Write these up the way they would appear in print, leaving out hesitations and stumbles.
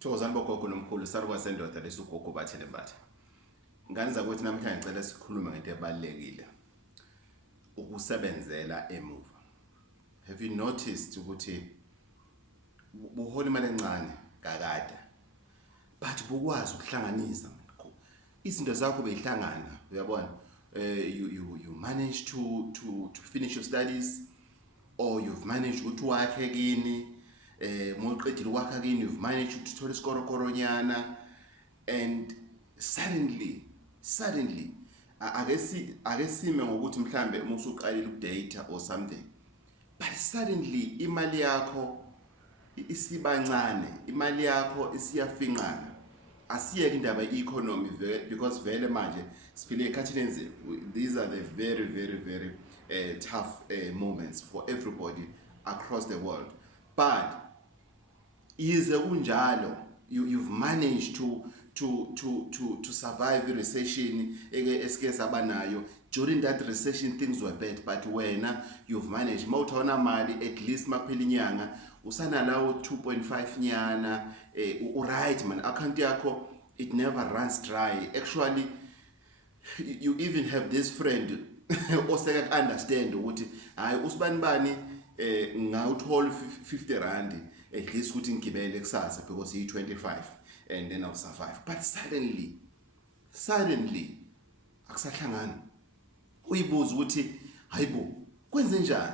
Thokozani bogogo nomkhulu sarukwa sendoda lesugogo Bathini Mbatha. Ngani zakuthi namhlanje ngicela sikhulume ngento ebalekile. Ukusebenzela emuva. Have you noticed ukuthi buhola imali encane kakade but bukwazi ukuhlanganisa izinto zakho beyihlangana uyabona you manage to finish your studies or you've managed ukuthi wakhe kini moqedile wakha kini you've managed to thola isikorokoronyana and suddenly akesime ngokuthi mhlambe musuqalile ukudata or something but suddenly imali yakho isibancane imali yakho isiyafinqana asiyeke indaba economy because vele manje siphile ekhathini enzima. These are the very tough moments for everybody across the world, but ize kunjalo you've managed to survive the recession esike sabanayo. During that recession things were bad, but wena you've managed mawuthona mali at least makuphela inyanga usanalawo 2.5 nyana right man, account yakho it never runs dry. Actually you even have this friend oseka understand ukuthi hayi usibani ngawuthola 50 rand at least ukuthi ngigibele kusasa because he 25 and then I'll survive, but suddenly akusahlangani uyibuza ukuthi hayibo kwenze njani,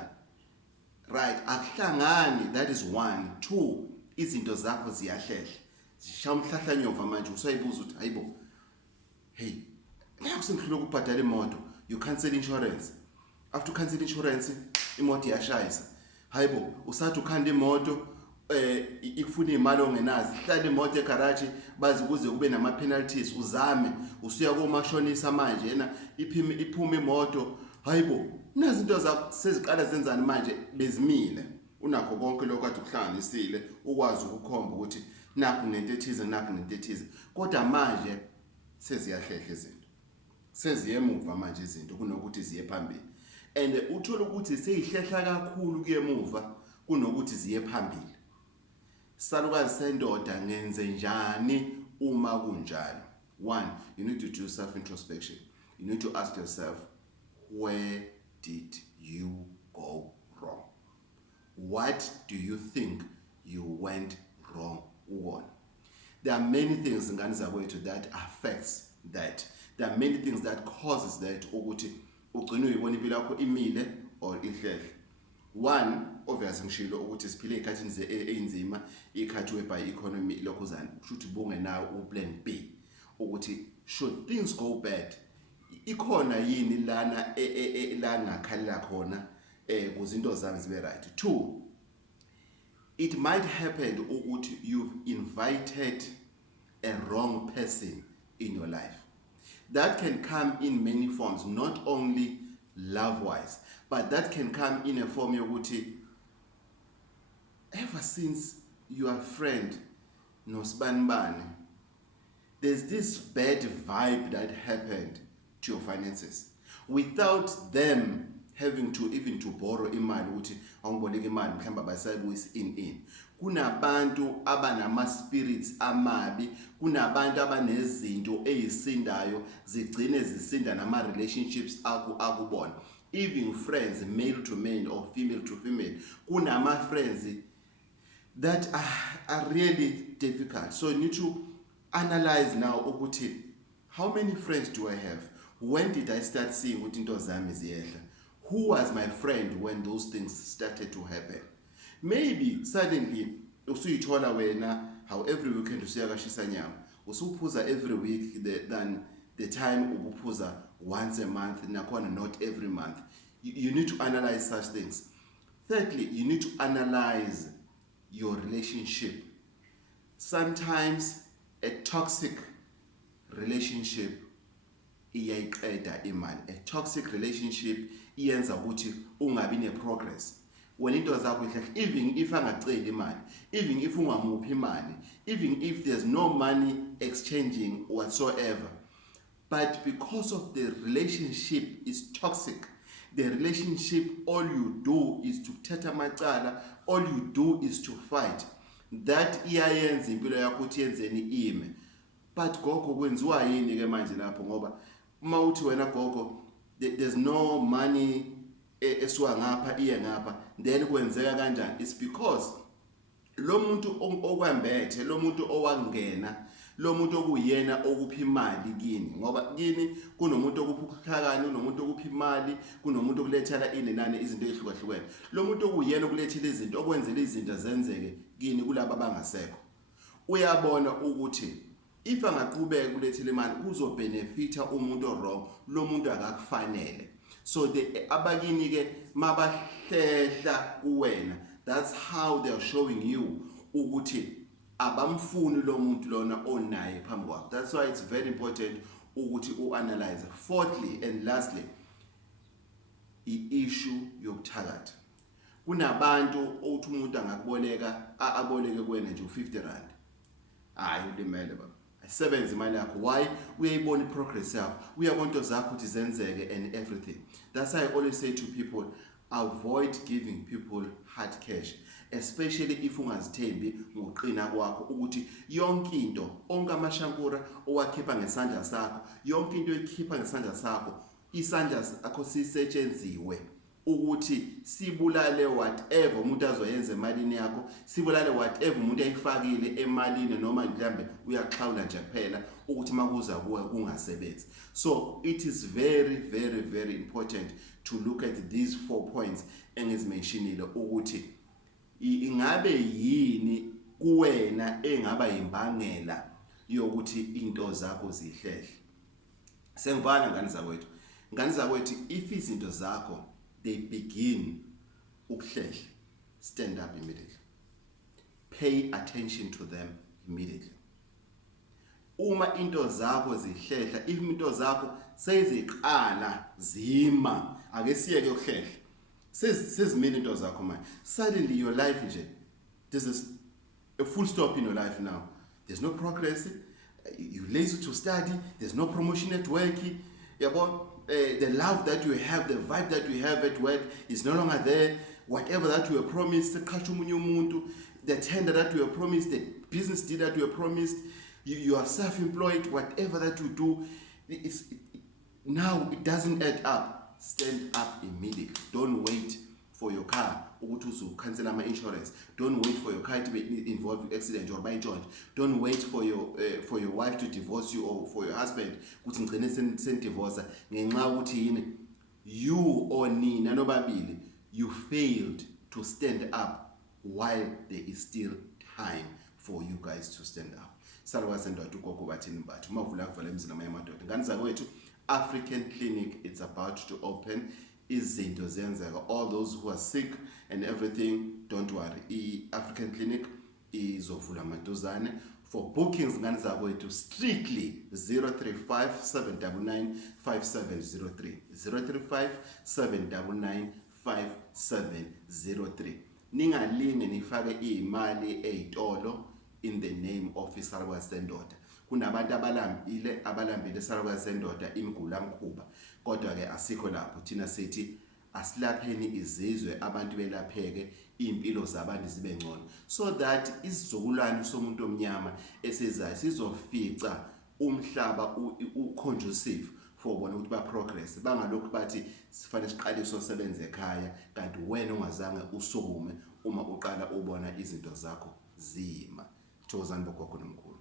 right? Akuhlangani, that is one. Two, izinto zakho ziyahlehla zishaya umhlahlanyova manje usayibuza ukuthi hayibo hey ngeke usengihlola ukubhadala imoto, you cancel insurance, after cancel insurance imoto iyashayisa, hayibo usathi ukhanda imoto ikufuna imali ongenazi, hlala imoto egarage bazi kuze kube nama penalties, uzame usuya komashonisa manje yena iphuma imoto, hayibo nazi into zakho seziqala zenzani manje bezimile. Unakho konke lokho kade ukuhlanganisile ukwazi ukukhomba ukuthi nakho nento ethize kodwa manje seziyahlehla izinto, seziye emuva manje izinto kunokuthi ziye phambili, and uthola ukuthi seyihlehla kakhulu kuye emuva kunokuthi ziye phambili. Salukazi sendoda ngenze njani uma kunjalo? One, you need to do self introspection. You need to ask yourself, where did you go wrong? What do you think you went wrong on? There are many things in that affects that. There are many things that causes that ukuthi ugcine uyibona impilo yakho imile or ihlehla. One, obviously ngishilo ukuthi siphile ekhathini einzima, ikhathi by economy lokhuzana kushuthi bunge nawo uplan B ukuthi should things go bad ikhona yini lana la ngakhalela khona kuzinto zami zibe right. Two, it might happen ukuthi you've invited a wrong person in your life. That can come in many forms, not only love-wise, but that can come in a form yokuthi ever since your friend nosbanibani, there's this bad vibe that happened to your finances without them having to even to borrow imali ukuthi awungiboleka imali mhlamba basayibuyisa in. Kunabantu abanama spirits amabi, kunabantu abanezinto ezisindayo zigcine zisinda nama relationships akubona, even friends male to male or female to female. Kunama friends that are really difficult. So you need to analyze now ukuthi how many friends do I have? When did I start seeing ukuthi into zami ziyehla? Who was my friend when those things started to happen? Maybe suddenly usuyithola wena how every weekend usiyakashisa nyama usuphuza every week than the time ubuphuza once a month, nakhona not every month. You need to analyze such things. Thirdly, you need to analyze your relationship. Sometimes a toxic relationship iyayiqeda imali. A toxic relationship iyenza ukuthi ungabi ne-progress. When into zakho ihlehla, even if angaceli imali, even if ungamuphi imali, even if there's no money exchanging whatsoever, but because of the relationship is toxic, the relationship all you do is to thetha macala, all you do is to fight. that iyayenza impilo yakho ukuthi yenzeni ime. But Gogo kwenziwa yini ke manje lapho ngoba uma uthi wena Gogo there's no money esuka ngapha iye ngapha, then kwenzeka kanjani? It's because lo muntu okwambethe, lo muntu owangena, lo muntu okuyena okupha imali kini, ngoba kini kunomuntu okupha ukuhlakani, kunomuntu okupha imali, kunomuntu okulethela inenani izinto ezihlukahlukene. Lo muntu okuyena okulethela izinto, okwenzela izinto zenzeke kini kulabo abangasekho. Uyabona ukuthi if angaqhubeka kulethela imali kuzobenefita umuntu wrong, lo muntu akakufanele. So abakini ke mabahlehla kuwena, that's how they are showing you ukuthi abamfuni lo muntu lona onaye phambi kwakho. That's why it's very important ukuthi uanalyze. Fourthly and lastly, i-issue yokuthakatha. Kunabantu othi umuntu angakuboleka aboleke kuwena nje u50 rand. Hayi ulimele baba. Asebenza imali yakho. Why? Uyayibona iprogress yakho, uyabona into zakho ukuthi zenzeke and everything. That's why I always say to people, avoid giving people hard cash, especially if ungazithembi ngoqina kwakho ukuthi yonke into, onke amashankura owakhipha ngesandla sakho, yonke into oyikhipha ngesandla sakho, isandla sakho sisetshenziwe ukuthi sibulale whatever umuntu azoyenza emalini yakho, sibulale whatever umuntu ayifakile emalini, noma mhlambe uyaxhawula nje kuphela ukuthi makuza kuwe kungasebenzi. So it is very very very important to look at these 4 points engizimentionile ukuthi ingabe yini kuwena engaba imbangela yokuthi into zakho zihlehle. Sengibala ngani zakwethu if izinto zakho they begin ukuhlehla, stand up immediately. Pay attention to them immediately. Uma into zakho zihlehla, if into zakho seziqala zima, ake siyeke ukuhlehla, sezimile into zakho manje, suddenly your life nje, there's a full stop in your life now. There's no progress, you're lazy to study, there's no promotion at work, the love that you have, the vibe that you have at work is no longer there. Whatever that you were promised, the tender that you were promised, the business deal that you were promised, you are self-employed, whatever that you do, now it doesn't add up. Stand up immediately. Don't wait for your car to cancel my insurance. Don't wait for your car to be involved in accident or by joint. Don't wait for your wife to divorce you or for your husband to divorce. You or nina nobabili, you failed to stand up while there is still time for you guys to stand up. Salwa sendwa to Gogo Bathini Mbatha. Mavula kuvala emzini yamadoda. Ngani zakwethu, African clinic, it's about to open. Izinto zenzeka. All those who are sick and everything, don't worry. African clinic izovula maduzane. For bookings ngani zakwethu, strictly 035 799 5703 035 799 5703. Ningalinge nifake imali eyitolo in the name of Isarwa Sendoda. Kunabantu abalambile Isarwa Sendoda imgula mkhuba, kodwa ke asikho lapho. Thina sithi asilapheni izizwe, abantu belapheke, impilo zabantu zibe ngcono, so that isizukulwane somuntu omnyama esizayo sizofica umhlaba u-conducive for bona ukuthi ba-progress, bangalokhu bathi sifanele siqalise usebenze ekhaya kanti wena ungazange usukume uma uqala ubona izinto zakho zima. Thokozani bogogo nomkhulu.